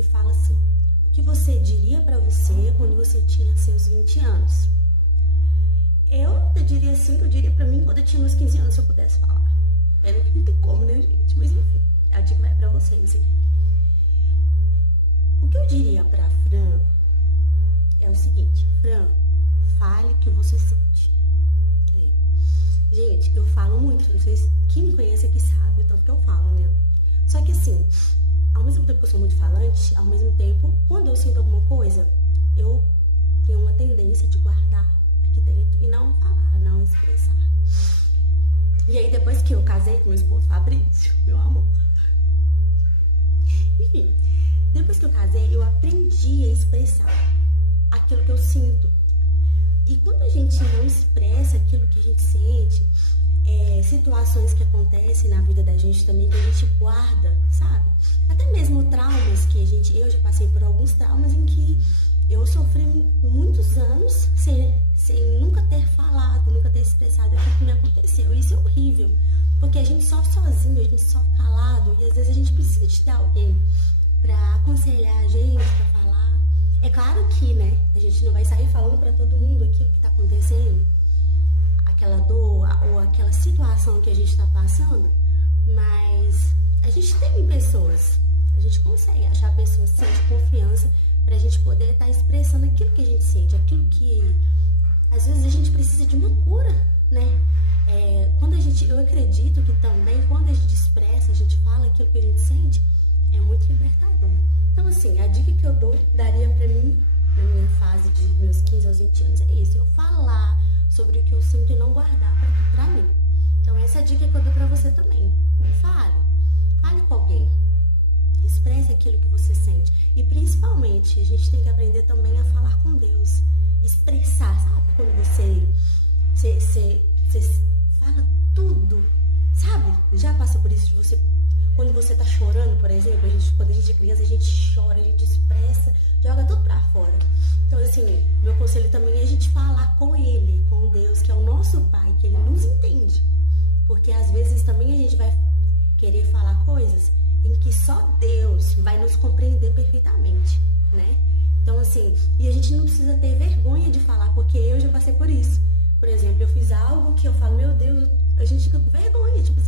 que fala assim: o que você diria pra você quando você tinha seus 20 anos? Eu diria assim, eu diria pra mim quando eu tinha meus 15 anos, se eu pudesse falar. Pena que não tem como, né, gente? Mas enfim, a dica vai pra vocês, hein? O que eu diria pra Fran é o seguinte: Fran, fale o que você sente. Gente, eu falo muito, não sei se quem me conhece aqui sabe o tanto que eu falo, né? Só que assim, ao mesmo tempo que eu sou muito falante, ao mesmo tempo, quando eu sinto alguma coisa, eu tenho uma tendência de guardar aqui dentro e não falar, não expressar. E aí, depois que eu casei com meu esposo Fabrício, meu amor, enfim, depois que eu casei, eu aprendi a expressar aquilo que eu sinto. E quando a gente não expressa aquilo que a gente sente, situações que acontecem na vida da gente também, que a gente guarda, sabe? Até mesmo traumas que eu já passei por alguns traumas em que eu sofri muitos anos sem nunca ter falado, nunca ter expressado aquilo que me aconteceu. Isso é horrível, porque a gente sofre sozinho, a gente sofre calado, e às vezes a gente precisa de ter alguém pra aconselhar a gente, pra falar. É claro que, né, a gente não vai sair falando pra todo mundo aquilo que tá acontecendo, aquela dor ou aquela situação que a gente tá passando, mas a gente tem pessoas, a gente consegue achar pessoas que sentem confiança pra gente poder estar expressando aquilo que a gente sente, aquilo que, às vezes, a gente precisa de uma cura, né? Eu acredito que também, quando a gente expressa, a gente fala aquilo que a gente sente, é muito libertador. Então, assim, a dica que eu daria pra mim, na minha fase de meus 15 aos 20 anos, é isso: eu falar sobre o que eu sinto e não guardar pra mim. Então, essa é a dica que eu dou pra você também. Fale com alguém. Expresse aquilo que você sente. E, principalmente, a gente tem que aprender também a falar com Deus. Expressar, sabe? Quando você fala tudo, sabe? Já passou por isso de você... Quando você tá chorando, por exemplo, quando a gente é criança, a gente chora, a gente expressa, joga tudo pra fora. Então, assim, meu conselho também é a gente falar com Ele, com Deus, que é o nosso Pai, que Ele nos entende. Porque, às vezes, também a gente vai querer falar coisas em que só Deus vai nos compreender perfeitamente, né? Então, assim, e a gente não precisa ter vergonha de falar, porque eu já passei por isso. Por exemplo, eu fiz algo que eu falo, meu Deus, a gente fica com vergonha, tipo